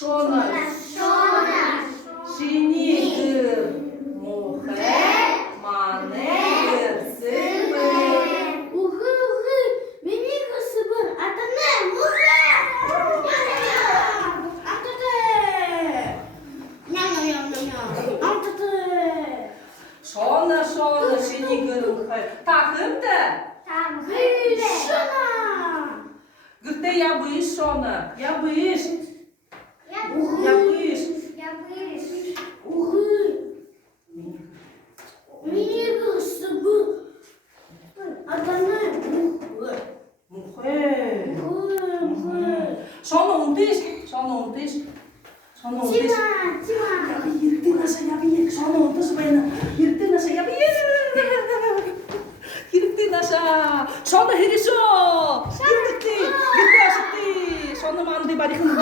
Шона. Шинигыр. Мухе. Мане. Сыбыр. Угы. Меника сыбыр. Атане. Мухе. Атате. Ням-ням-ням-ням. Атате. Шона. Шинигыр. Мухе. Takımdı. Шона. Гырте ябыш, Шона. Ябыш. Ябыш. Угы. Меника сыбыр. Атане. Мухе. Мухе. Мухе. Шона унтыш. Тима. Yırttı nasıl yapayım? Şona untuş beni. Yırttı nasıl yapayım? Yırttı nasıl? Şona hırışı. Yırttı aşıktı. Şona mandı bari kılın.